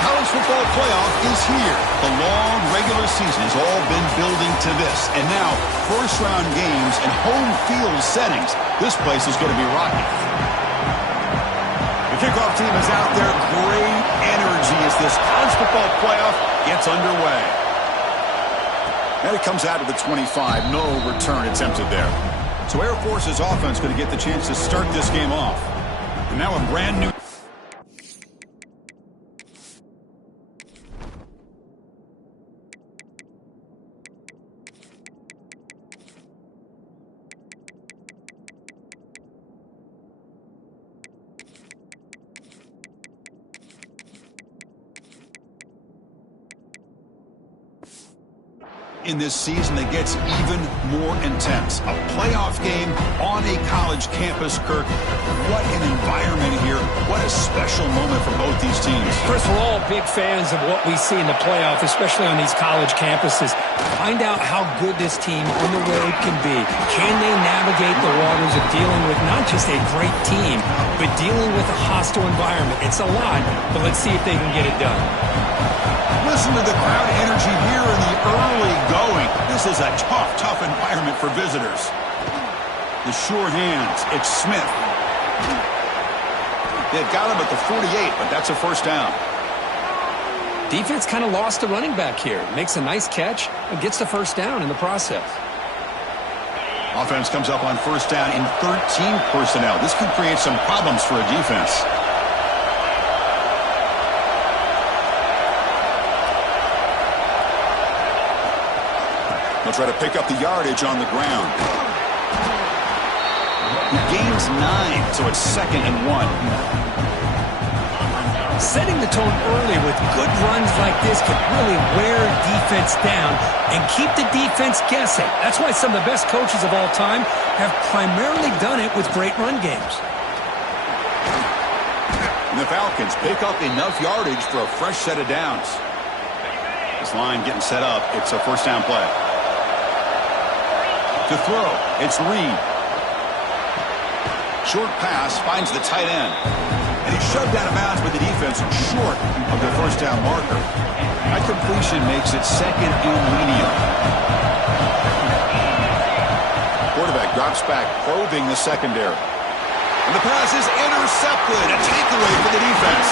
college football playoff is here. The long regular season has all been building to this. And now, first-round games and home field settings. This place is going to be rocking. The kickoff team is out there. Great energy as this college football playoff gets underway. And it comes out of the 25. No return attempted there. So Air Force's offense going to get the chance to start this game off. And now a brand new... in this season that gets even more intense. A playoff game on a college campus, Kirk. What an environment here. What a special moment for both these teams. First, we're all big fans of what we see in the playoff, especially on these college campuses. Find out how good this team on the road can be. Can they navigate the waters of dealing with not just a great team, but dealing with a hostile environment? It's a lot, but let's see if they can get it done. Listen to the crowd energy here in the early going. This is a tough environment for visitors. The sure hands. It's Smith. They've got him at the 48, but that's a first down. Defense kind of lost the running back here. Makes a nice catch and gets the first down in the process. Offense comes up on first down in 13 personnel. This could create some problems for a defense. They'll try to pick up the yardage on the ground. He gains 9, so it's 2nd and 1. Setting the tone early with good runs like this can really wear defense down and keep the defense guessing. That's why some of the best coaches of all time have primarily done it with great run games. And the Falcons pick up enough yardage for a fresh set of downs. This line getting set up. It's a first down play. To throw, it's Reed. Short pass finds the tight end. And he's shoved out of bounds with the defense short of the first down marker. That completion makes it 2nd and medium. Quarterback drops back, probing the secondary. And the pass is intercepted. A takeaway for the defense.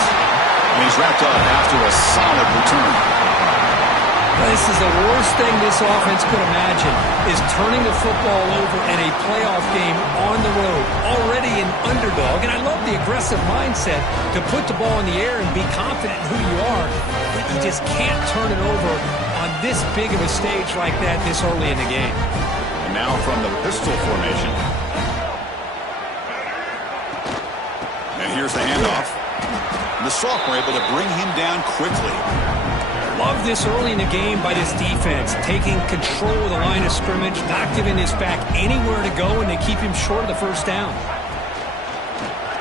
And he's wrapped up after a solid return. This is the worst thing this offense could imagine, is turning the football over in a playoff game on the road. Already an underdog, and I love the aggressive mindset to put the ball in the air and be confident in who you are, but you just can't turn it over on this big of a stage like that this early in the game. And now from the pistol formation. And here's the handoff. The sophomore able to bring him down quickly. Love this early in the game by this defense, taking control of the line of scrimmage, not giving his back anywhere to go, and they keep him short of the first down.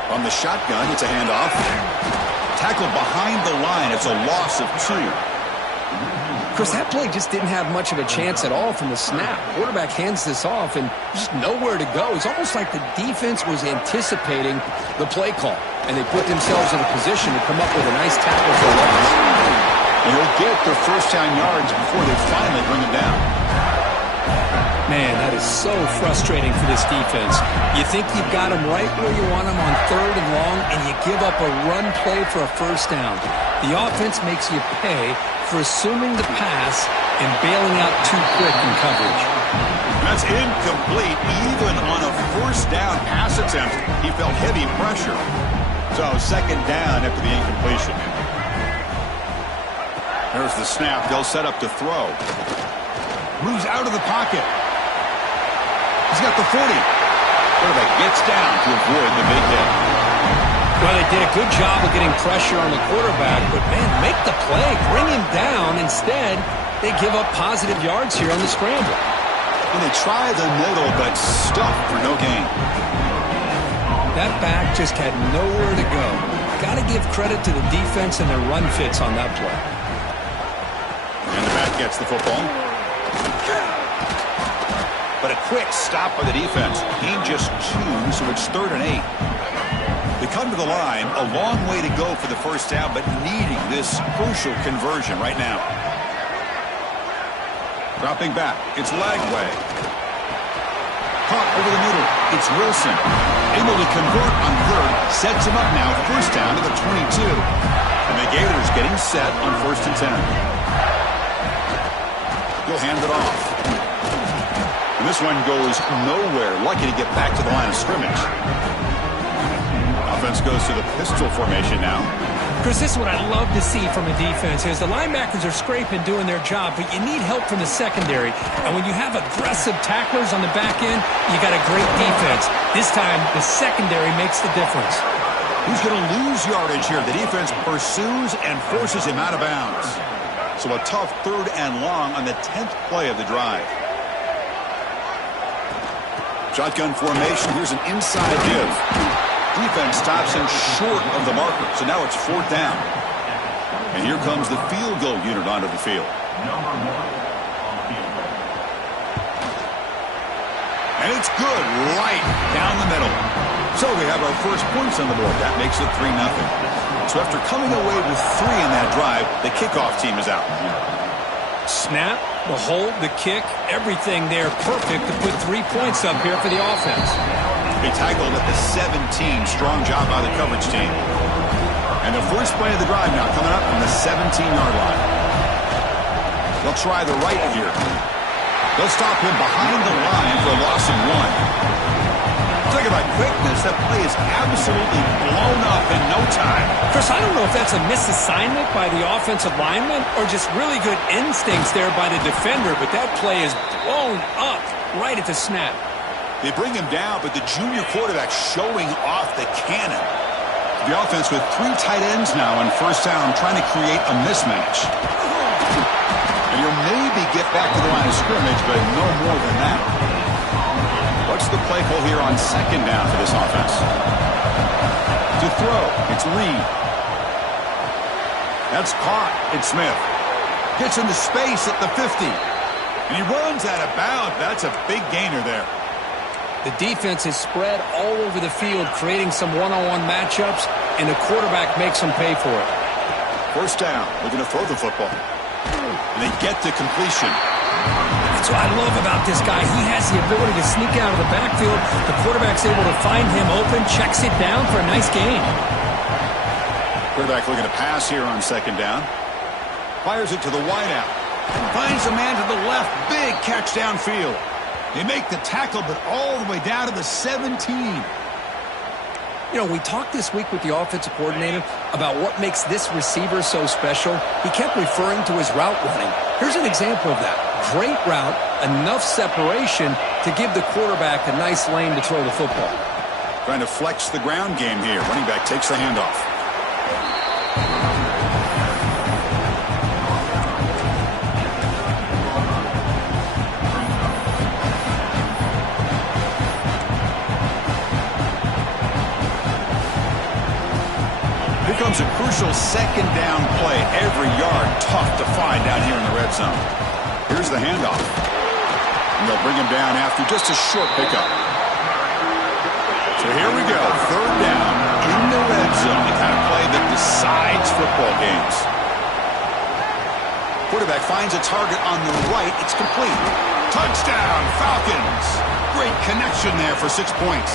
On the shotgun, it's a handoff. Tackled behind the line. It's a loss of 2. Chris, that play just didn't have much of a chance at all from the snap. Quarterback hands this off and just nowhere to go. It's almost like the defense was anticipating the play call, and they put themselves in a position to come up with a nice tackle for a loss. He'll get their first down yards before they finally bring him down. Man, that is so frustrating for this defense. You think you've got him right where you want him on 3rd and long, and you give up a run play for a first down. The offense makes you pay for assuming the pass and bailing out too quick in coverage. That's incomplete. Even on a first down pass attempt, he felt heavy pressure. So 2nd down after the incompletion. There's the snap. They'll set up to throw. Moves out of the pocket. He's got the 40. Quarterback gets down to avoid the big hit. Well, they did a good job of getting pressure on the quarterback, but, man, make the play. Bring him down. Instead, they give up positive yards here on the scramble. And they try the middle, but stuffed for no gain. That back just had nowhere to go. Got to give credit to the defense and their run fits on that play. And the back gets the football. But a quick stop by the defense. Gain just 2, so it's 3rd and 8. They come to the line, a long way to go for the first down, but needing this crucial conversion right now. Dropping back, it's Lagway. Caught over the middle, it's Wilson. Able to convert on third, sets him up now, first down to the 22. And the Gators getting set on 1st and 10. He'll hand it off. And this one goes nowhere. Lucky to get back to the line of scrimmage. Offense goes to the pistol formation now. Chris, this is what I love to see from a defense is the linebackers are scraping, doing their job, but you need help from the secondary. And when you have aggressive tacklers on the back end, you got a great defense. This time, the secondary makes the difference. Who's going to lose yardage here? The defense pursues and forces him out of bounds. So a tough 3rd and long on the 10th play of the drive. Shotgun formation. Here's an inside give. Defense stops him short of the marker. So now it's 4th down. And here comes the field goal unit onto the field. And it's good right down the middle. So we have our first points on the board. That makes it 3-0. So after coming away with 3 in that drive, the kickoff team is out. Snap, the hold, the kick, everything there perfect to put 3 points up here for the offense. They tackled at the 17. Strong job by the coverage team. And the first play of the drive now coming up from the 17-yard line. They'll try the right here. They'll stop him behind the line for a loss of 1. Talk about quickness. That play is absolutely blown up in no time. Chris, I don't know if that's a misassignment by the offensive lineman or just really good instincts there by the defender, but that play is blown up right at the snap. They bring him down, but the junior quarterback showing off the cannon. The offense with 3 tight ends now on 1st down, trying to create a mismatch. And you'll maybe get back to the line of scrimmage, but no more than that. What's the play call here on 2nd down for this offense? To throw, it's Reed. That's caught. It's Smith. Gets into space at the 50. And he runs out of bounds. That's a big gainer there. The defense is spread all over the field, creating some one-on-one matchups, and the quarterback makes them pay for it. 1st down. Looking to throw the football. And they get to completion. That's what I love about this guy. He has the ability to sneak out of the backfield. The quarterback's able to find him open, checks it down for a nice gain. Quarterback looking to pass here on 2nd down. Fires it to the wideout. Finds a man to the left. Big catch downfield. They make the tackle, but all the way down to the 17. You know, we talked this week with the offensive coordinator about what makes this receiver so special. He kept referring to his route running. Here's an example of that. Great route, enough separation to give the quarterback a nice lane to throw the football. Trying to flex the ground game here. Running back takes the handoff. Comes a crucial 2nd down play. Every yard tough to find down here in the red zone. Here's the handoff. And they'll bring him down after just a short pickup. So here we go. 3rd down in the red zone. The kind of play that decides football games. Quarterback finds a target on the right. It's complete. Touchdown, Falcons. Great connection there for 6 points.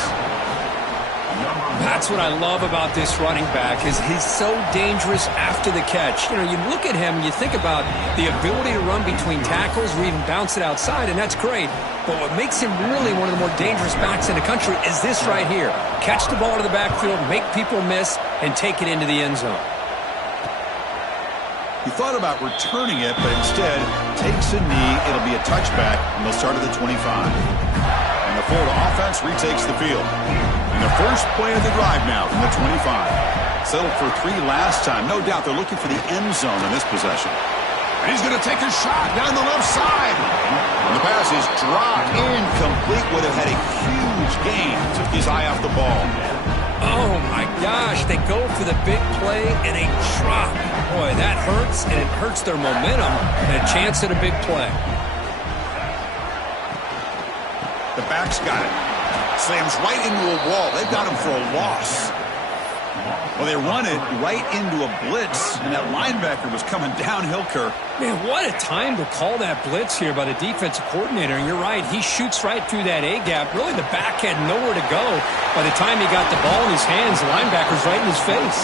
That's what I love about this running back is he's so dangerous after the catch. You know, you look at him and you think about the ability to run between tackles or even bounce it outside, and that's great. But what makes him really one of the more dangerous backs in the country is this right here. Catch the ball to the backfield, make people miss, and take it into the end zone. He thought about returning it, but instead takes a knee. It'll be a touchback, and they'll start at the 25. And the Florida offense retakes the field. And the first play of the drive now from the 25. Settled for 3 last time. No doubt they're looking for the end zone in this possession. And he's going to take a shot down the left side. And the pass is dropped. Incomplete. Would have had a huge gain. Took his eye off the ball. Oh, my gosh. They go for the big play and a drop. Boy, that hurts, and it hurts their momentum and a chance at a big play. The back's got it. Slams right into a wall. They've got him for a loss. Well, they run it right into a blitz, and that linebacker was coming downhill, Kirk. Man, what a time to call that blitz here by the defensive coordinator. And you're right, he shoots right through that A-gap. Really, the back had nowhere to go. By the time he got the ball in his hands, the linebacker's right in his face.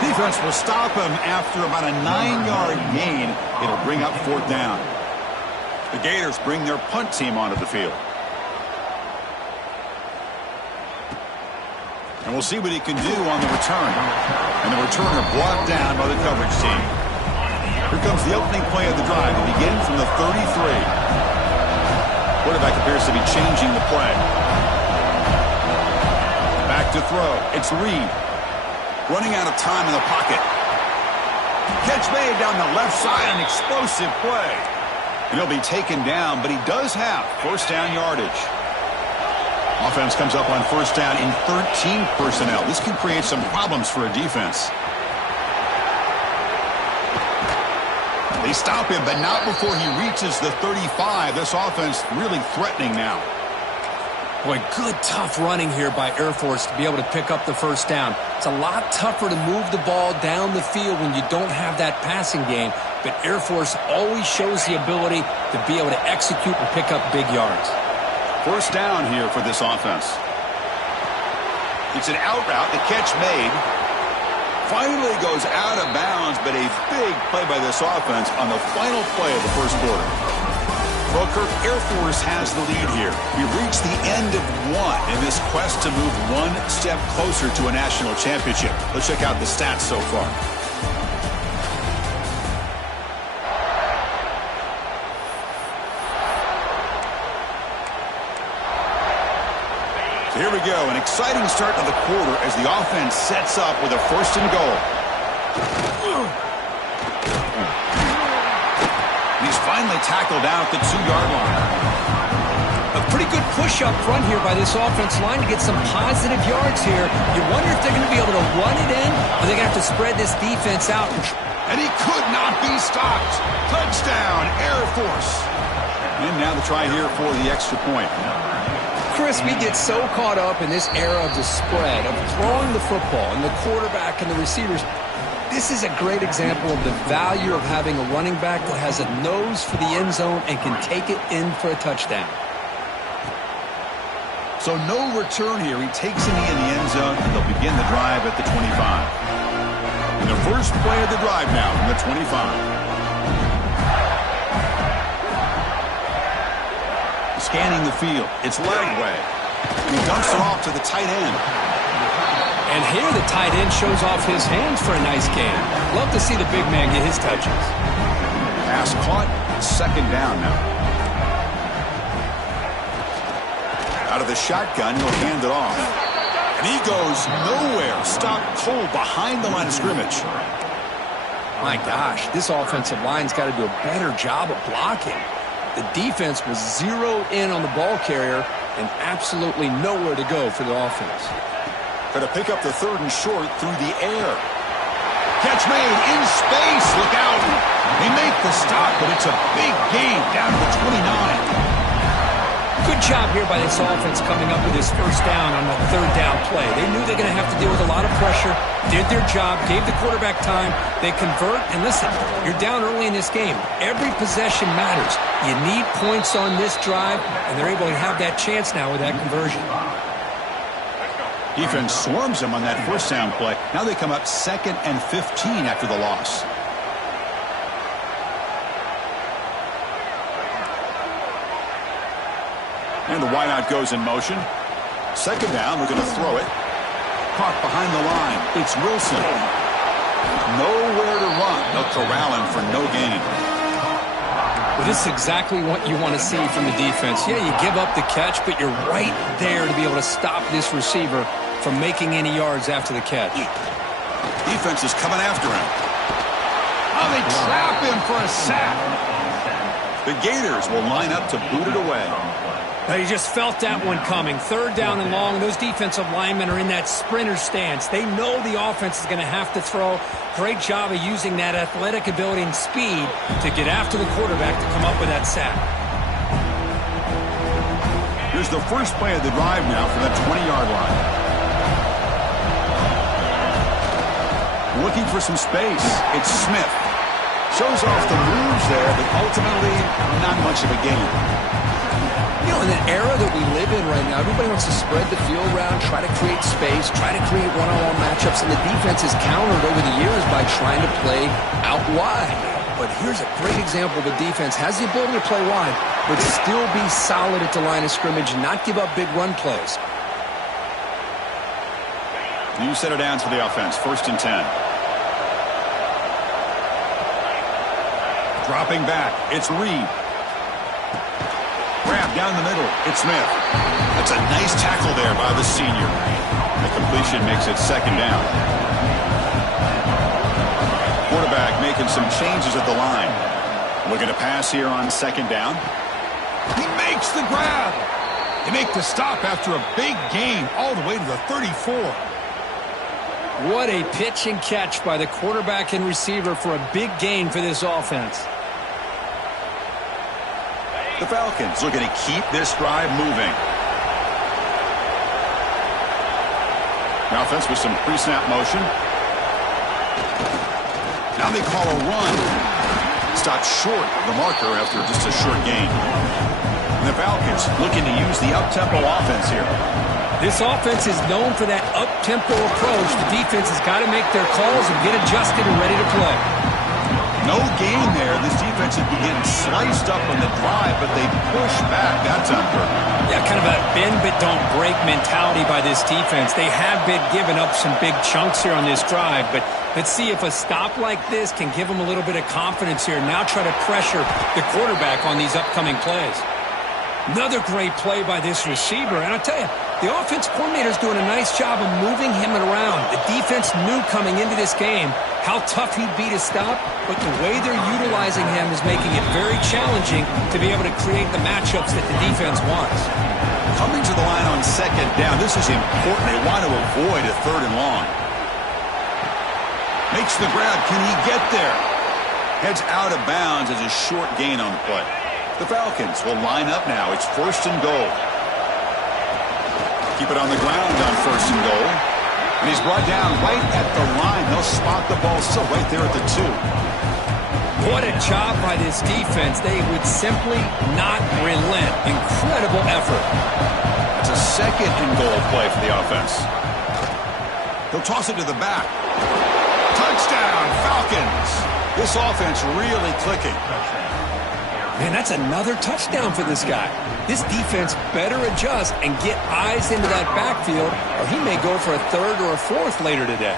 Defense will stop him after about a 9-yard gain. It'll bring up 4th down. The Gators bring their punt team onto the field. And we'll see what he can do on the return. And the returner brought down by the coverage team. Here comes the opening play of the drive. It begins from the 33. Quarterback appears to be changing the play. Back to throw. It's Reed. Running out of time in the pocket. Catch made down the left side. An explosive play. And he'll be taken down, but he does have 1st down yardage. Offense comes up on 1st down in 13 personnel. This can create some problems for a defense. They stop him, but not before he reaches the 35. This offense really threatening now. Boy, good tough running here by Air Force to be able to pick up the 1st down. It's a lot tougher to move the ball down the field when you don't have that passing game, but Air Force always shows the ability to be able to execute and pick up big yards. 1st down here for this offense. It's an out route. The catch made. Finally goes out of bounds, but a big play by this offense on the final play of the 1st quarter. Well, Kirk, Air Force has the lead here. We've reached the end of one in this quest to move one step closer to a national championship. Let's check out the stats so far. Here we go, an exciting start to the quarter as the offense sets up with a 1st and goal. And he's finally tackled down at the 2-yard line. A pretty good push up front here by this offensive line to get some positive yards here. You wonder if they're going to be able to run it in, or they're going to have to spread this defense out. And he could not be stopped. Touchdown, Air Force. And now the try here for the extra point. Chris, we get so caught up in this era of the spread, of throwing the football, and the quarterback and the receivers. This is a great example of the value of having a running back that has a nose for the end zone and can take it in for a touchdown. So no return here. He takes it in the end zone, and they'll begin the drive at the 25. And the first play of the drive now from the 25. Scanning the field. It's leg way. He dumps it off to the tight end. And here the tight end shows off his hands for a nice gain. Love to see the big man get his touches. Pass caught. 2nd down now. Out of the shotgun, he'll hand it off. And he goes nowhere. Stopped cold behind the line of scrimmage. My gosh, this offensive line's got to do a better job of blocking. The defense was zeroed in on the ball carrier and absolutely nowhere to go for the offense. Going to pick up the 3rd and short through the air. Catch made in space. Look out. They make the stop, but it's a big gain down to the 29. Good job here by this offense coming up with his 1st down on the 3rd down play. They knew they're going to have to deal with a lot of pressure, did their job, gave the quarterback time. They convert, and listen, you're down early in this game. Every possession matters. You need points on this drive, and they're able to have that chance now with that conversion. Defense swarms him on that 1st down play. Now they come up 2nd and 15 after the loss. And the wideout goes in motion. 2nd down, we're going to throw it. Caught behind the line. It's Wilson. Nowhere to run. They'll corral him for no gain. Well, this is exactly what you want to see from the defense. Yeah, you give up the catch, but you're right there to be able to stop this receiver from making any yards after the catch. Defense is coming after him. Oh, they trap him for a sack. The Gators will line up to boot it away. Now you just felt that one coming. 3rd down and long. Those defensive linemen are in that sprinter stance. They know the offense is going to have to throw. Great job of using that athletic ability and speed to get after the quarterback to come up with that sack. Here's the first play of the drive now from the 20-yard line. Looking for some space. It's Smith. Shows off the moves there, but ultimately not much of a gain. You know, in the era that we live in right now, everybody wants to spread the field around, try to create space, try to create one-on-one matchups, and the defense is countered over the years by trying to play out wide. But here's a great example. The defense has the ability to play wide, but still be solid at the line of scrimmage and not give up big run plays. New set of downs for the offense. 1st and 10. Dropping back. It's Reed. Grab down the middle. It's Smith. That's a nice tackle there by the senior. The completion makes it 2nd down. Quarterback making some changes at the line. Looking to pass here on 2nd down. He makes the grab. They make the stop after a big gain all the way to the 34. What a pitch and catch by the quarterback and receiver for a big gain for this offense. The Falcons looking to keep this drive moving. The offense with some pre-snap motion. Now they call a run. Stopped short of the marker after just a short gain. And the Falcons looking to use the up-tempo offense here. This offense is known for that up-tempo approach. The defense has got to make their calls and get adjusted and ready to play. No gain there. This defense is getting sliced up on the drive, but they push back that time. Yeah, kind of a bend but don't break mentality by this defense. They have been giving up some big chunks here on this drive, but let's see if a stop like this can give them a little bit of confidence here. Now try to pressure the quarterback on these upcoming plays. Another great play by this receiver, and I'll tell you, the offense coordinator is doing a nice job of moving him around. The defense knew coming into this game how tough he'd be to stop, but the way they're utilizing him is making it very challenging to be able to create the matchups that the defense wants. Coming to the line on 2nd down, this is important. They want to avoid a 3rd and long. Makes the grab. Can he get there? Heads out of bounds as a short gain on the play. The Falcons will line up now. It's 1st and goal. Keep it on the ground on 1st and goal. And he's brought down right at the line. They'll spot the ball still right there at the 2. What a job by this defense. They would simply not relent. Incredible effort. It's a 2nd and goal play for the offense. He'll toss it to the back. Touchdown, Falcons. This offense really clicking. Man, that's another touchdown for this guy. This defense better adjust and get eyes into that backfield, or he may go for a 3rd or a 4th later today.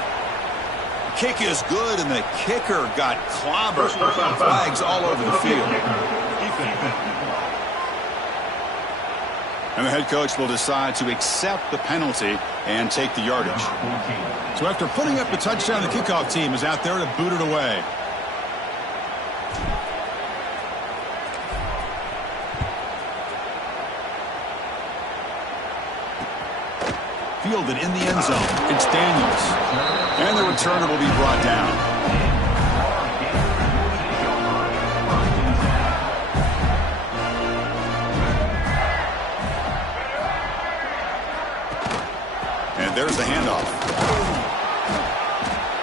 Kick is good, and the kicker got clobbered. Flags all over the field. And the head coach will decide to accept the penalty and take the yardage. So after putting up the touchdown, the kickoff team is out there to boot it away. Fielded in the end zone. It's Daniels. And the returner will be brought down. And there's the handoff.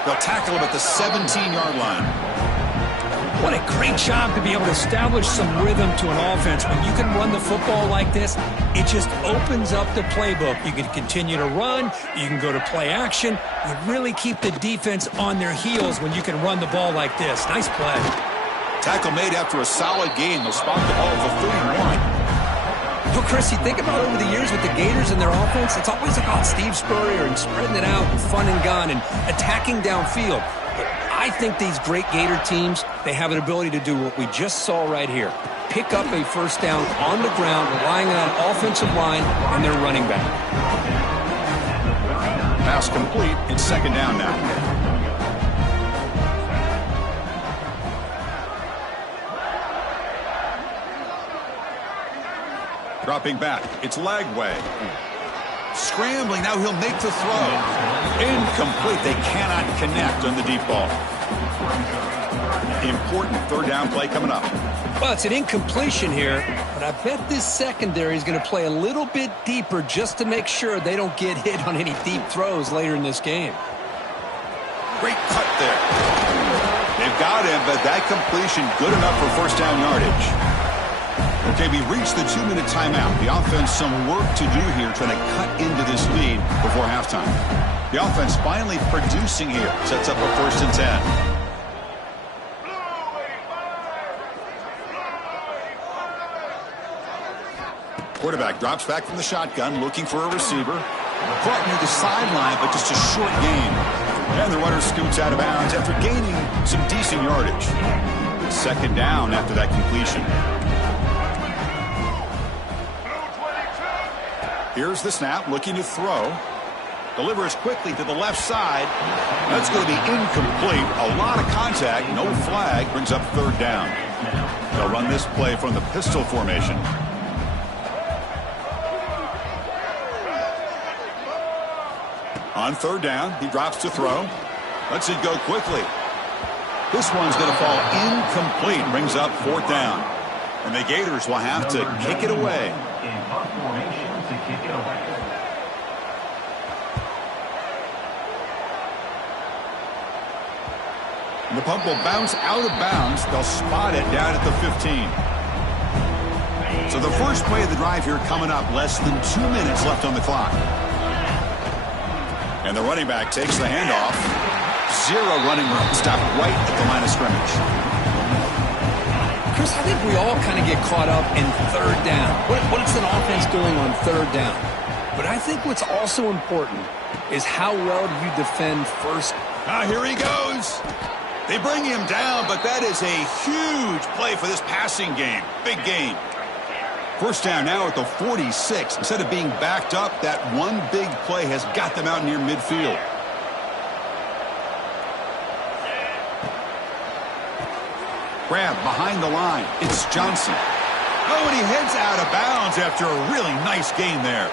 They'll tackle him at the 17-yard line. What a great job to be able to establish some rhythm to an offense. When you can run the football like this, it just opens up the playbook. You can continue to run. You can go to play action. You really keep the defense on their heels when you can run the ball like this. Nice play. Tackle made after a solid gain. They'll spot the ball at the 31. Well, Chris, you think about over the years with the Gators and their offense, it's always about Steve Spurrier and spreading it out and fun and gun and attacking downfield. But I think these great Gator teams, they have an ability to do what we just saw right here. Pick up a 1st down on the ground, relying on an offensive line and their running back. Pass complete. It's 2nd down now. Dropping back. It's Lagway. Scrambling. Now he'll make the throw. Incomplete. They cannot connect on the deep ball. Important 3rd down play coming up. Well, it's an incompletion here, but I bet this secondary is going to play a little bit deeper just to make sure they don't get hit on any deep throws later in this game. Great cut there. They've got him, but that completion good enough for first down yardage. Okay, we've reached the 2-minute timeout. The offense some work to do here trying to cut into this lead before halftime. The offense finally producing here. Sets up a 1st and 10. Quarterback drops back from the shotgun, looking for a receiver. Caught near the sideline, but just a short gain. And the runner scoots out of bounds after gaining some decent yardage. 2nd down after that completion. Here's the snap, looking to throw. Delivers quickly to the left side. That's going to be incomplete. A lot of contact, no flag, brings up 3rd down. They'll run this play from the pistol formation. On 3rd down, he drops to throw. Lets it go quickly. This one's going to fall incomplete. Brings up 4th down. And the Gators will have to kick it away. And the punt will bounce out of bounds. They'll spot it down at the 15. So the first play of the drive here coming up. Less than 2 minutes left on the clock. And the running back takes the handoff. 0 running room. Stopped right at the line of scrimmage. Chris, I think we all kind of get caught up in 3rd down. What's an offense doing on 3rd down? But I think what's also important is how well do you defend first. Here he goes. They bring him down, but that is a huge play for this passing game. Big gain. First down now at the 46. Instead of being backed up, that one big play has got them out near midfield. Grab behind the line. It's Johnson. Oh, and he heads out of bounds after a really nice gain there.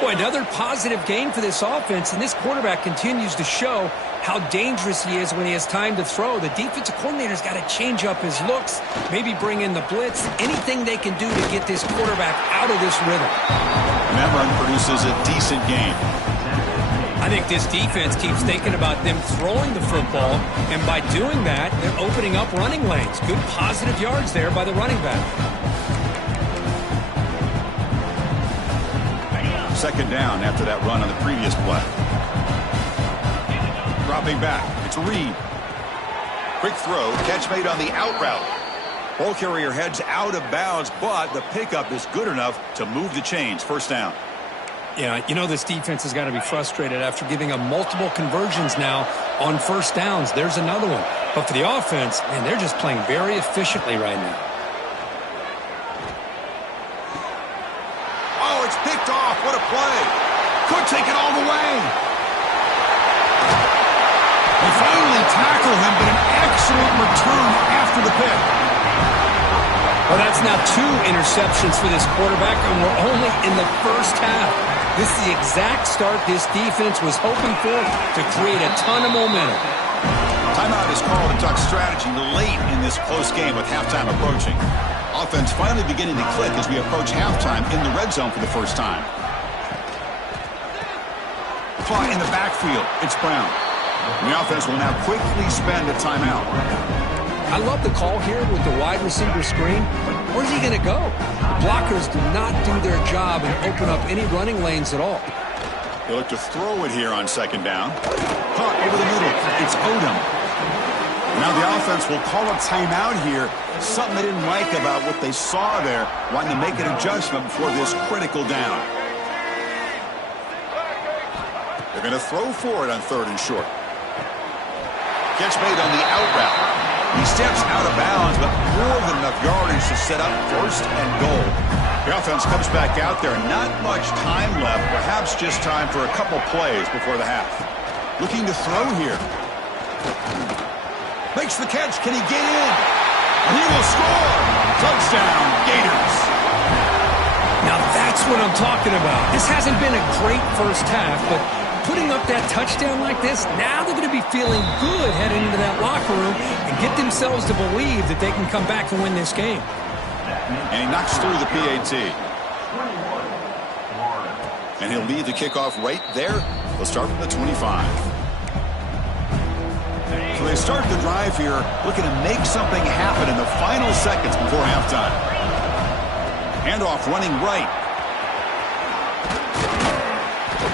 Boy, another positive gain for this offense, and this quarterback continues to show how dangerous he is when he has time to throw. The defensive coordinator's got to change up his looks, maybe bring in the blitz, anything they can do to get this quarterback out of this rhythm. And that run produces a decent gain. I think this defense keeps thinking about them throwing the football, and by doing that, they're opening up running lanes. Good positive yards there by the running back. 2nd down after that run on the previous play. Dropping back, it's Reed. Quick throw, catch made on the out route. Ball carrier heads out of bounds, but the pickup is good enough to move the chains. 1st down. Yeah, you know this defense has got to be frustrated after giving up multiple conversions now on 1st downs. There's another one. But for the offense, man, they're just playing very efficiently right now. Oh, it's picked off. What a play. Could take it all the way. They finally tackle him, but an excellent return after the pick. Well, that's now 2 interceptions for this quarterback, and we're only in the 1st half. This is the exact start this defense was hoping for to create a ton of momentum. Timeout is called to talk strategy late in this close game with halftime approaching. Offense finally beginning to click as we approach halftime in the red zone for the first time. Caught in the backfield. It's Brown. And the offense will now quickly spend a timeout. I love the call here with the wide receiver screen, but where's he going to go? Blockers do not do their job and open up any running lanes at all. They look to throw it here on 2nd down. Caught over the middle. It's Odom. Now the offense will call a timeout here. Something they didn't like about what they saw there, wanting to make an adjustment before this critical down. They're going to throw for it on 3rd and short. Catch made on the out route. He steps out of bounds, but more than enough yardage to set up 1st and goal. The offense comes back out there. Not much time left. Perhaps just time for a couple plays before the half. Looking to throw here. Makes the catch. Can he get in? He will score. Touchdown, Gators. Now that's what I'm talking about. This hasn't been a great 1st half, but putting up that touchdown like this, now they're going to be feeling good heading into that locker room and get themselves to believe that they can come back and win this game. And he knocks through the PAT. And he'll lead the kickoff right there. We'll start from the 25. So they start the drive here, looking to make something happen in the final seconds before halftime. Handoff running right.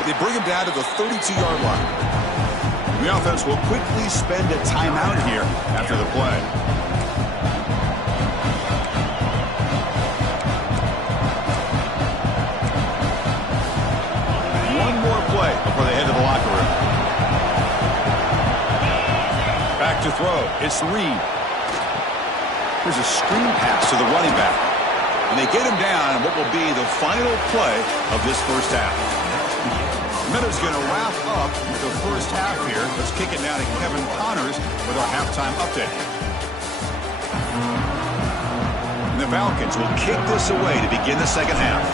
They bring him down to the 32-yard line. The offense will quickly spend a timeout here after the play. One more play before they head to the locker room. Back to throw. It's Reed. Here's a screen pass to the running back. And they get him down in what will be the final play of this first half. Minutes going to wrap up the first half here. Let's kick it now to Kevin Connors with our halftime update. And the Falcons will kick this away to begin the second half.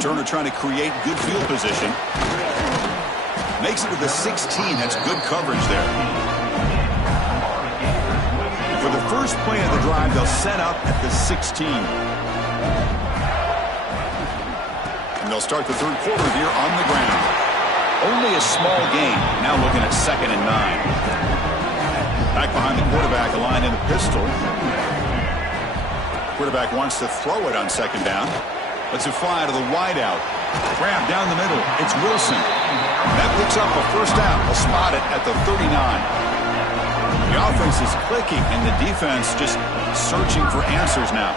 Turner trying to create good field position. Makes it to the 16. That's good coverage there. For the first play of the drive, they'll set up at the 16. And they'll start the third quarter here on the ground. Only a small gain. Now looking at 2nd and 9. Back behind the quarterback, a line in the pistol. Quarterback wants to throw it on 2nd down. Lets it fly to the wideout. Grab down the middle. It's Wilson. That picks up a first down. They'll spot it at the 39. The offense is clicking, and the defense just searching for answers now.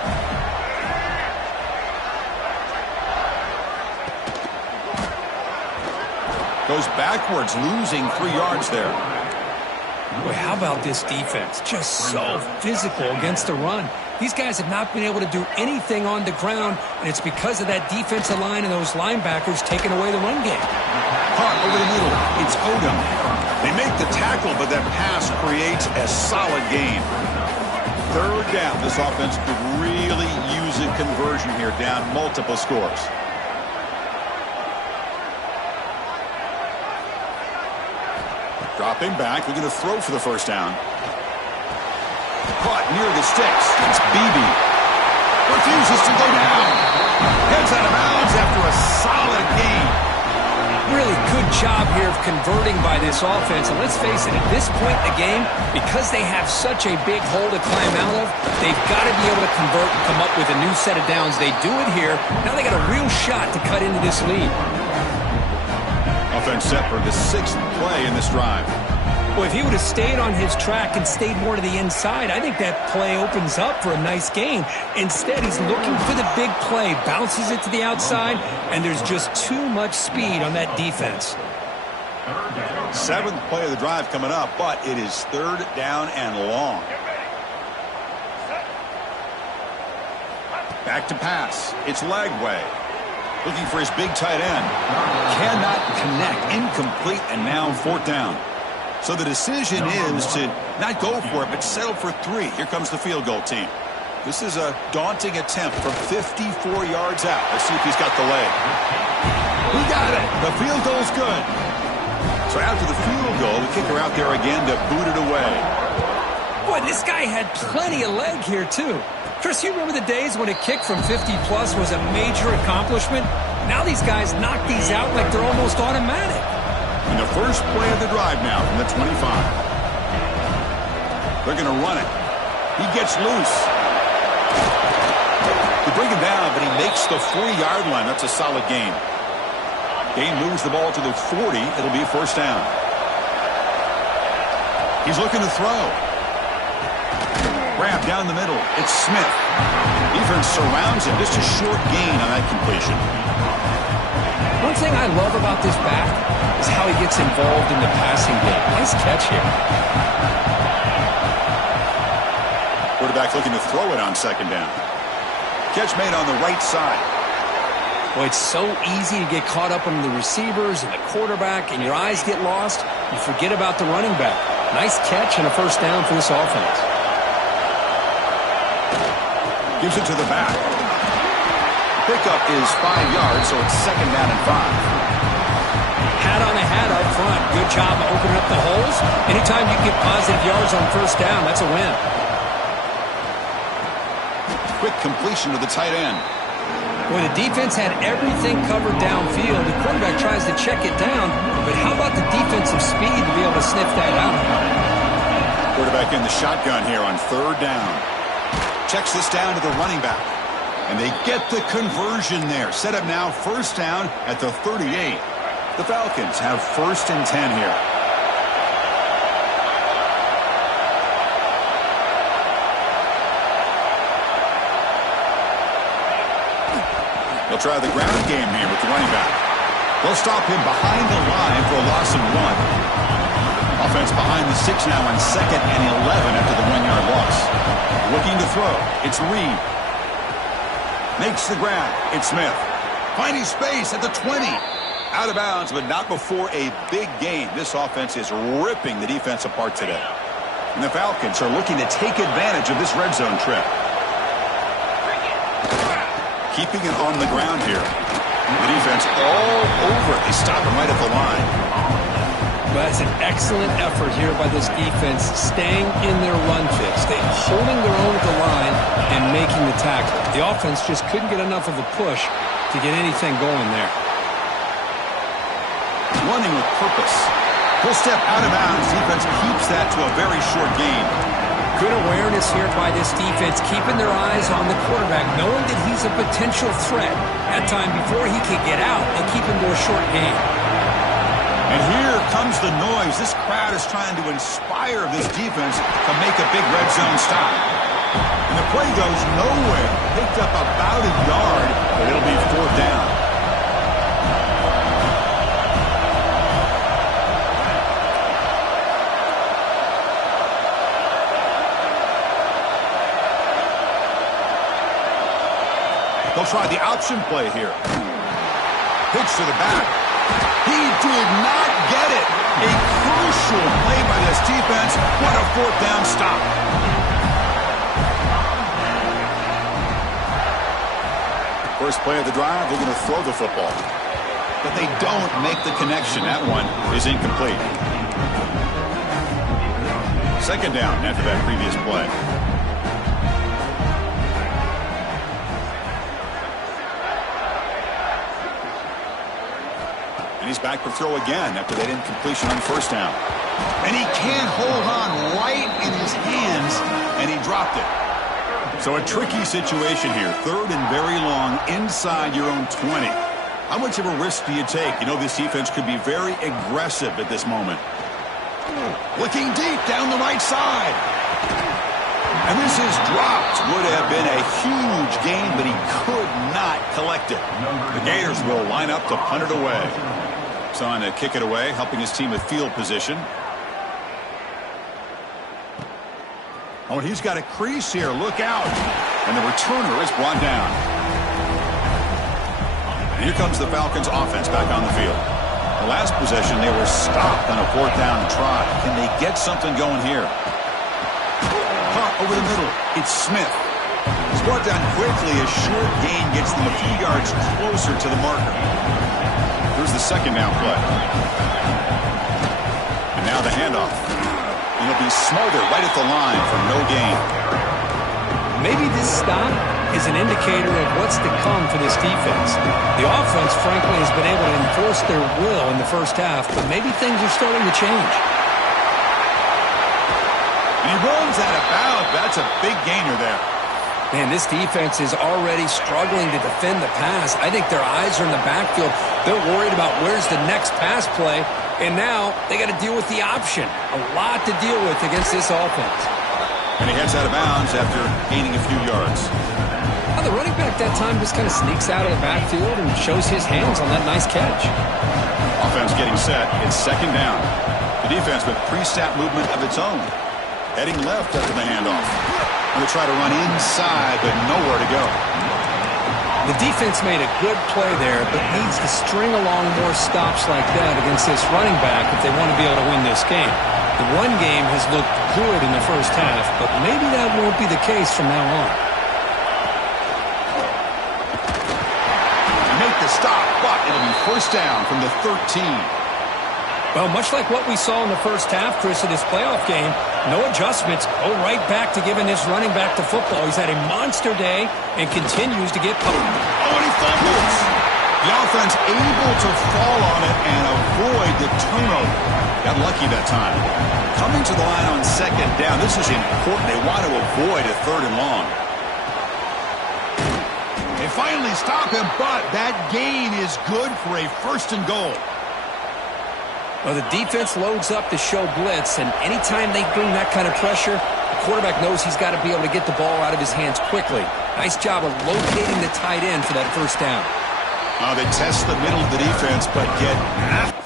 Goes backwards, losing 3 yards there. Boy, how about this defense? Just so physical against the run. These guys have not been able to do anything on the ground, and it's because of that defensive line and those linebackers taking away the run game. Caught over the middle. It's Odom. They make the tackle, but that pass creates a solid gain. 3rd down. This offense could really use a conversion here, down multiple scores. Dropping back, looking to throw for the first down. Caught near the sticks. It's Beebe. Refuses to go down. Heads out of bounds after a solid gain. Really good job here of converting by this offense. And let's face it, at this point in the game, because they have such a big hole to climb out of, they've got to be able to convert and come up with a new set of downs. They do it here. Now they got a real shot to cut into this lead. Offense set for the 6th play in this drive. Well, if he would have stayed on his track and stayed more to the inside, I think that play opens up for a nice gain. Instead, he's looking for the big play, bounces it to the outside, and there's just too much speed on that defense. 7th play of the drive coming up, but it is 3rd down and long. Back to pass. It's Lagway. Looking for his big tight end. Cannot connect. Incomplete, and now 4th down. So the decision is to not go for it, but settle for 3. Here comes the field goal team. This is a daunting attempt from 54 yards out. Let's see if he's got the leg. He got it. The field goal's good. So after the field goal, the kicker out there again to boot it away. Boy, this guy had plenty of leg here, too. Chris, you remember the days when a kick from 50-plus was a major accomplishment? Now these guys knock these out like they're almost automatic. And the first play of the drive now from the 25. They're going to run it. He gets loose. They bring him down, but he makes the 40-yard line. That's a solid gain. Gain moves the ball to the 40. It'll be a first down. He's looking to throw. Grab down the middle. It's Smith. Defense surrounds him. Just a short gain on that completion. One thing I love about this back is how he gets involved in the passing game. Nice catch here. Quarterback looking to throw it on 2nd down. Catch made on the right side. Boy, it's so easy to get caught up on the receivers and the quarterback, and your eyes get lost. You forget about the running back. Nice catch and a first down for this offense. Gives it to the back. Pickup is 5 yards, so it's 2nd down and 5. Hat on a hat up front. Good job opening up the holes. Anytime you can get positive yards on first down, that's a win. Quick completion to the tight end. Well, the defense had everything covered downfield. The quarterback tries to check it down, but how about the defensive speed to be able to sniff that out? Quarterback in the shotgun here on 3rd down. Checks this down to the running back. And they get the conversion there. Set up now 1st down at the 38. The Falcons have 1st and 10 here. They'll try the ground game here with the running back. They'll stop him behind the line for a loss of 1. Offense behind the 6 now on 2nd and 11 after the 1-yard loss. Looking to throw. It's Reed. Makes the grab. It's Smith. Finding space at the 20. Out of bounds, but not before a big gain. This offense is ripping the defense apart today. And the Falcons are looking to take advantage of this red zone trip. Keeping it on the ground here. The defense all over it. They stop him right at the line. Well, that's an excellent effort here by this defense, staying in their run fix, holding their own at the line and making the tackle. The offense just couldn't get enough of a push to get anything going there. Running with purpose. Full step out of bounds. Defense keeps that to a very short gain. Good awareness here by this defense, keeping their eyes on the quarterback, knowing that he's a potential threat. That time before he can get out, they'll keep him to a short gain. And here comes the noise. This crowd is trying to inspire this defense to make a big red zone stop. And the play goes nowhere. Picked up about a yard, but it'll be 4th down. They'll try the option play here. Pitch to the back. He did not get it. A crucial play by this defense. What a 4th down stop. First play of the drive, they're going to throw the football. But they don't make the connection. That one is incomplete. 2nd down after that previous play. And he's back for throw again after that incompletion on 1st down. And he can't hold on right in his hands, and he dropped it. So a tricky situation here. 3rd and very long inside your own 20. How much of a risk do you take? You know this defense could be very aggressive at this moment. Looking deep down the right side. And this is dropped. Would have been a huge gain, but he could not collect it. The Gators will line up to punt it away. On to kick it away, helping his team with field position. Oh, and he's got a crease here. Look out. And the returner is brought down. And here comes the Falcons offense back on the field. The last possession, they were stopped on a 4th down try. Can they get something going here? Caught over the middle. It's Smith. He's brought down quickly. A short gain gets them a few yards closer to the marker. Here's the 2nd down play. And now the handoff. And he'll be smothered right at the line for no gain. Maybe this stop is an indicator of what's to come for this defense. The offense, frankly, has been able to enforce their will in the first half, but maybe things are starting to change. And he runs out of bounds. That's a big gainer there. Man, this defense is already struggling to defend the pass. I think their eyes are in the backfield. They're worried about where's the next pass play, and now they got to deal with the option. A lot to deal with against this offense. And he heads out of bounds after gaining a few yards. Well, the running back that time just kind of sneaks out of the backfield and shows his hands on that nice catch. Offense getting set. It's 2nd down. The defense with pre-snap movement of its own. Heading left after the handoff. Going to try to run inside, but nowhere to go. The defense made a good play there, but needs to string along more stops like that against this running back if they want to be able to win this game. The run game has looked good in the first half, but maybe that won't be the case from now on. Make the stop, but it'll be 1st down from the 13. Well, much like what we saw in the first half, Chris, of this playoff game, no adjustments, go right back to giving this running back to football. He's had a monster day and continues to get poked. Oh, and he fumbles. The offense able to fall on it and avoid the turnover. Got lucky that time. Coming to the line on second down, this is important. They want to avoid a third and long. They finally stop him, but that gain is good for a first and goal. Well, the defense loads up to show blitz, and anytime they bring that kind of pressure, the quarterback knows he's got to be able to get the ball out of his hands quickly. Nice job of locating the tight end for that first down. They test the middle of the defense, but get nothing.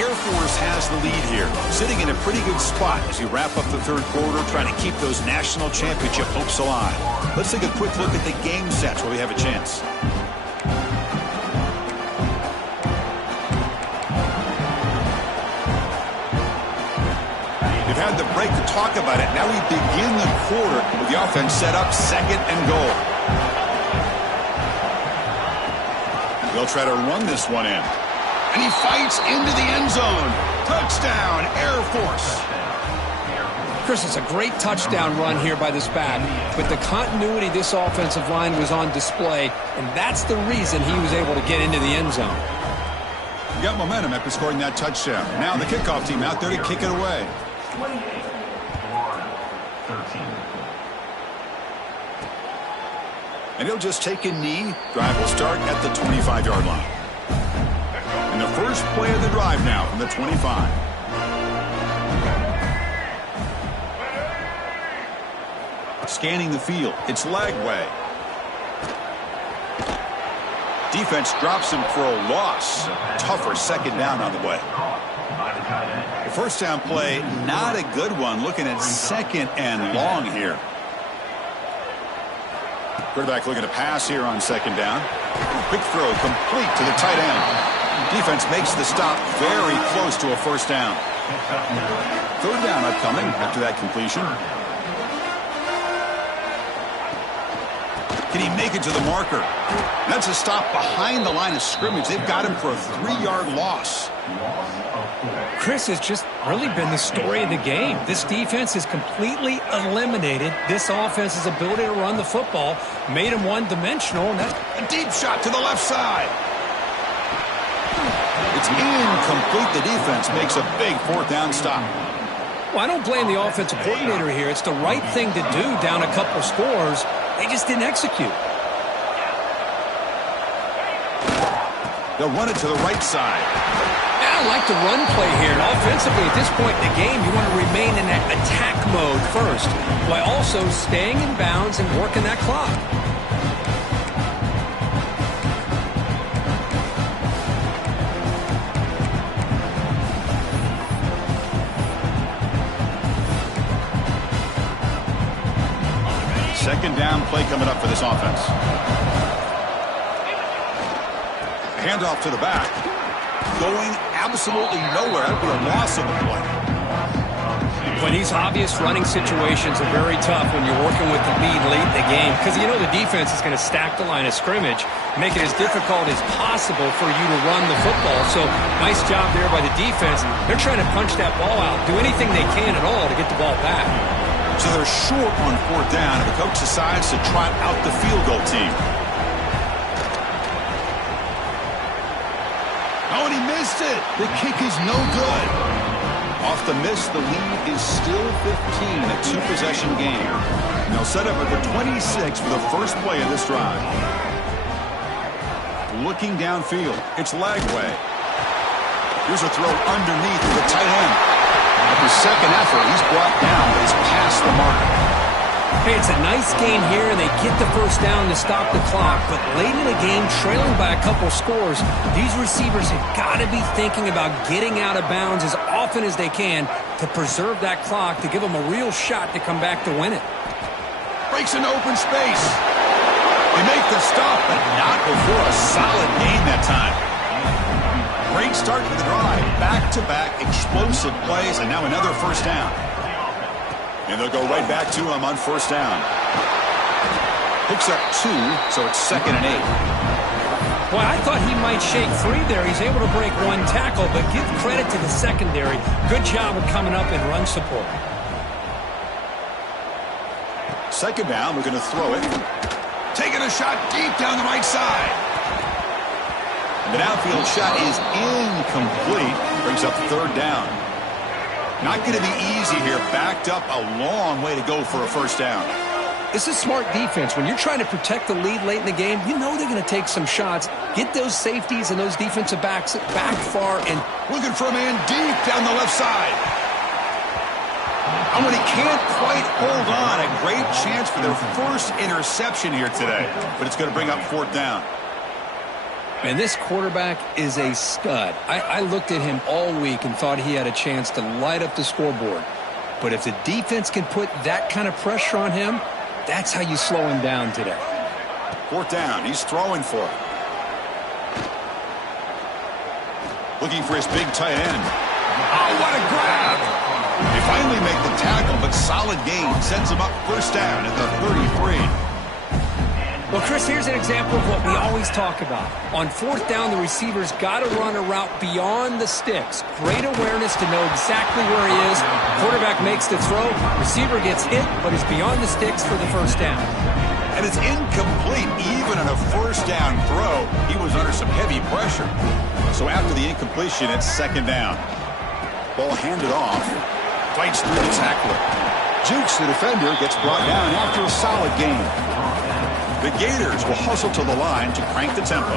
Air Force has the lead here, sitting in a pretty good spot as you wrap up the third quarter, trying to keep those national championship hopes alive. Let's take a quick look at the game sets where we have a chance. We've had the break to talk about it. Now we begin the quarter with the offense set up, second and goal. They'll try to run this one in. And he fights into the end zone. Touchdown, Air Force. Chris, it's a great touchdown run here by this back. But the continuity of this offensive line was on display, and that's the reason he was able to get into the end zone. You got momentum after scoring that touchdown. Now the kickoff team out there to kick it away. And he'll just take a knee. Drive will start at the 25-yard line. And the first play of the drive now from the 25. Scanning the field. It's Lagway. Defense drops him for a loss. Tougher second down on the way. The first down play, not a good one. Looking at second and long here. Quarterback looking to pass here on second down. Quick throw complete to the tight end. Defense makes the stop very close to a first down. Third down upcoming after that completion. Can he make it to the marker? That's a stop behind the line of scrimmage. They've got him for a 3-yard loss. Chris, has just really been the story of the game. This defense has completely eliminated this offense's ability to run the football, made him one-dimensional. And that's a deep shot to the left side. It's incomplete. The defense makes a big fourth down stop. Well, I don't blame the offensive coordinator here. It's the right thing to do down a couple scores. They just didn't execute. They'll run it to the right side. I like the run play here. And offensively, at this point in the game, you want to remain in that attack mode first, while also staying in bounds and working that clock. Second down play coming up for this offense. Handoff to the back. Going absolutely nowhere. That would be a loss of the play. When these obvious running situations are very tough when you're working with the lead late in the game, because you know the defense is going to stack the line of scrimmage, make it as difficult as possible for you to run the football. So nice job there by the defense. They're trying to punch that ball out, do anything they can at all to get the ball back. So they're short on fourth down, and the coach decides to trot out the field goal team. Oh, and he missed it. The kick is no good. Off the miss, the lead is still 15, a two-possession game. And they'll set up at the 26 for the first play of this drive. Looking downfield, it's Lagway. Here's a throw underneath to the tight end. At the second effort, he's brought down, but he's past the mark. Hey, it's a nice gain here, and they get the first down to stop the clock. But late in the game, trailing by a couple scores, these receivers have got to be thinking about getting out of bounds as often as they can to preserve that clock, to give them a real shot to come back to win it. Breaks into open space. They make the stop, but not before a solid gain that time. Great start to the drive. Back-to-back explosive plays, and now another first down. And they'll go right back to him on first down. Picks up 2, so it's 2nd and 8. Well, I thought he might shake free there. He's able to break one tackle, but give credit to the secondary. Good job of coming up in run support. Second down, we're going to throw it. Taking a shot deep down the right side. The downfield shot is incomplete. Brings up third down. Not going to be easy here. Backed up a long way to go for a first down. This is smart defense. When you're trying to protect the lead late in the game, you know they're going to take some shots. Get those safeties and those defensive backs back far. And looking for a man deep down the left side. And when he can't quite hold on, a great chance for their first interception here today. But it's going to bring up fourth down. And this quarterback is a stud. I looked at him all week and thought he had a chance to light up the scoreboard. But if the defense can put that kind of pressure on him, that's how you slow him down today. Fourth down. He's throwing for it. Looking for his big tight end. Oh, what a grab! They finally make the tackle, but solid gain sends him up first down at the 33. Well, Chris, here's an example of what we always talk about. On fourth down, the receiver's got to run a route beyond the sticks. Great awareness to know exactly where he is. Quarterback makes the throw. Receiver gets hit, but is beyond the sticks for the first down. And it's incomplete. Even on a first down throw, he was under some heavy pressure. So after the incompletion, it's second down. Ball handed off. Fights through the tackler. Jukes the defender, gets brought down after a solid gain. The Gators will hustle to the line to crank the tempo.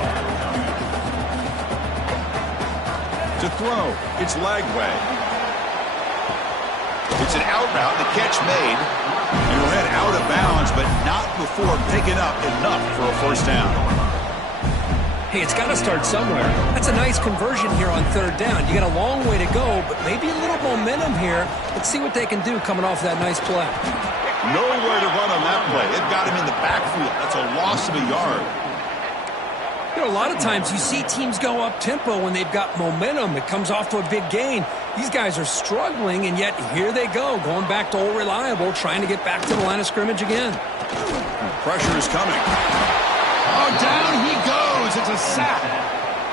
To throw, it's Lagway. It's an out route, the catch made. And he'll head out of bounds, but not before picking up enough for a first down. Hey, it's got to start somewhere. That's a nice conversion here on third down. You got a long way to go, but maybe a little momentum here. Let's see what they can do coming off that nice play. Nowhere to run on that play. They've got him in the backfield. That's a loss of a yard. You know, a lot of times you see teams go up-tempo when they've got momentum. It comes off to a big gain. These guys are struggling, and yet here they go, going back to old reliable, trying to get back to the line of scrimmage again. Pressure is coming. Oh, down he goes. It's a sack.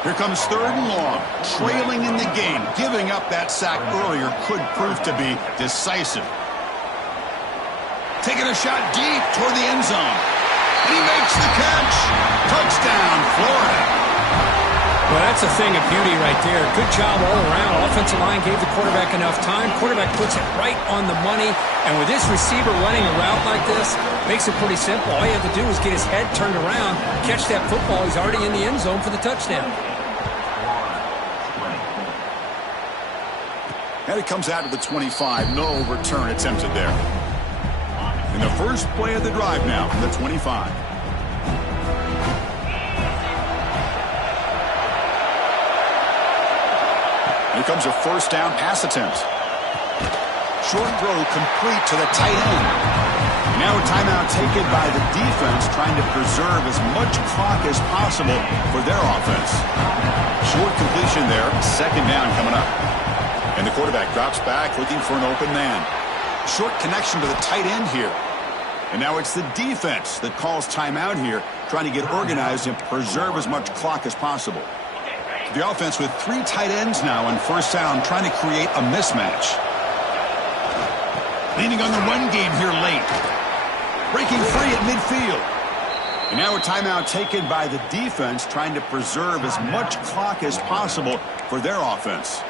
Here comes third and long. Trailing in the game. Giving up that sack earlier could prove to be decisive. Taking a shot deep toward the end zone. And he makes the catch. Touchdown, Florida. Well, that's a thing of beauty right there. Good job all around. Offensive line gave the quarterback enough time. Quarterback puts it right on the money. And with this receiver running a route like this, makes it pretty simple. All you have to do is get his head turned around, catch that football. He's already in the end zone for the touchdown. And it comes out to the 25. No return attempted there. In the first play of the drive now from the 25. Here comes a first down pass attempt. Short throw complete to the tight end. Now a timeout taken by the defense, trying to preserve as much clock as possible for their offense. Short completion there. Second down coming up. And the quarterback drops back looking for an open man. Short connection to the tight end here. And now it's the defense that calls timeout here, trying to get organized and preserve as much clock as possible. The offense with three tight ends now on first down, trying to create a mismatch. Leaning on the run game here late. Breaking free at midfield. And now a timeout taken by the defense, trying to preserve as much clock as possible for their offense.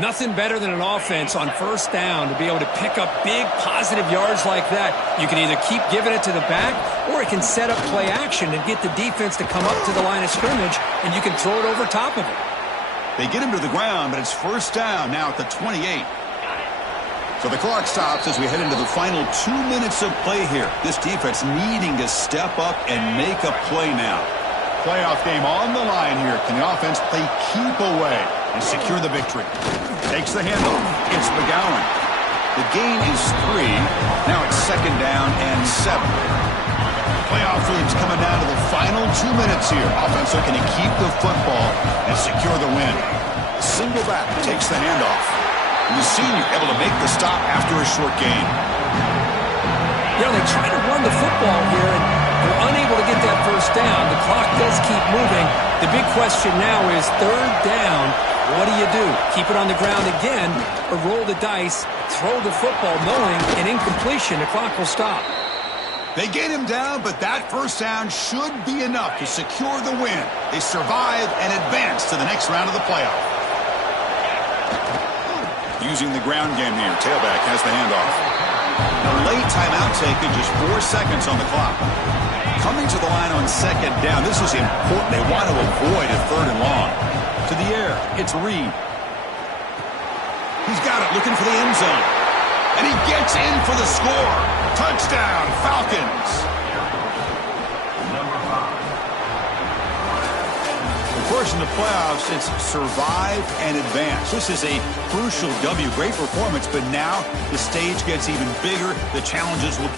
Nothing better than an offense on first down to be able to pick up big positive yards like that. You can either keep giving it to the back, or it can set up play action and get the defense to come up to the line of scrimmage, and you can throw it over top of it. They get him to the ground, but it's first down now at the 28. So the clock stops as we head into the final 2 minutes of play here. This defense needing to step up and make a play now. Playoff game on the line here. Can the offense play keep away and secure the victory? Takes the handoff. It's McGowan. The gain is 3. Now it's second down and 7. Playoff leads coming down to the final 2 minutes here. Offense looking to keep the football and secure the win. Single back takes the handoff. And the senior able to make the stop after a short gain. You know, they try to run the football here, and they're unable to get that first down. The clock does keep moving. The big question now is third down. What do? Keep it on the ground again, or roll the dice, throw the football, knowing an incompletion, the clock will stop. They get him down, but that first down should be enough to secure the win. They survive and advance to the next round of the playoff. Using the ground game here, tailback has the handoff. A late timeout taken, just 4 seconds on the clock. Coming to the line on second down, this is important. They want to avoid a third and long. To the air, it's Reed. He's got it, looking for the end zone. And he gets in for the score. Touchdown, Falcons. Of course, in the playoffs, it's survive and advance. This is a crucial W. Great performance, but now the stage gets even bigger. The challenges will...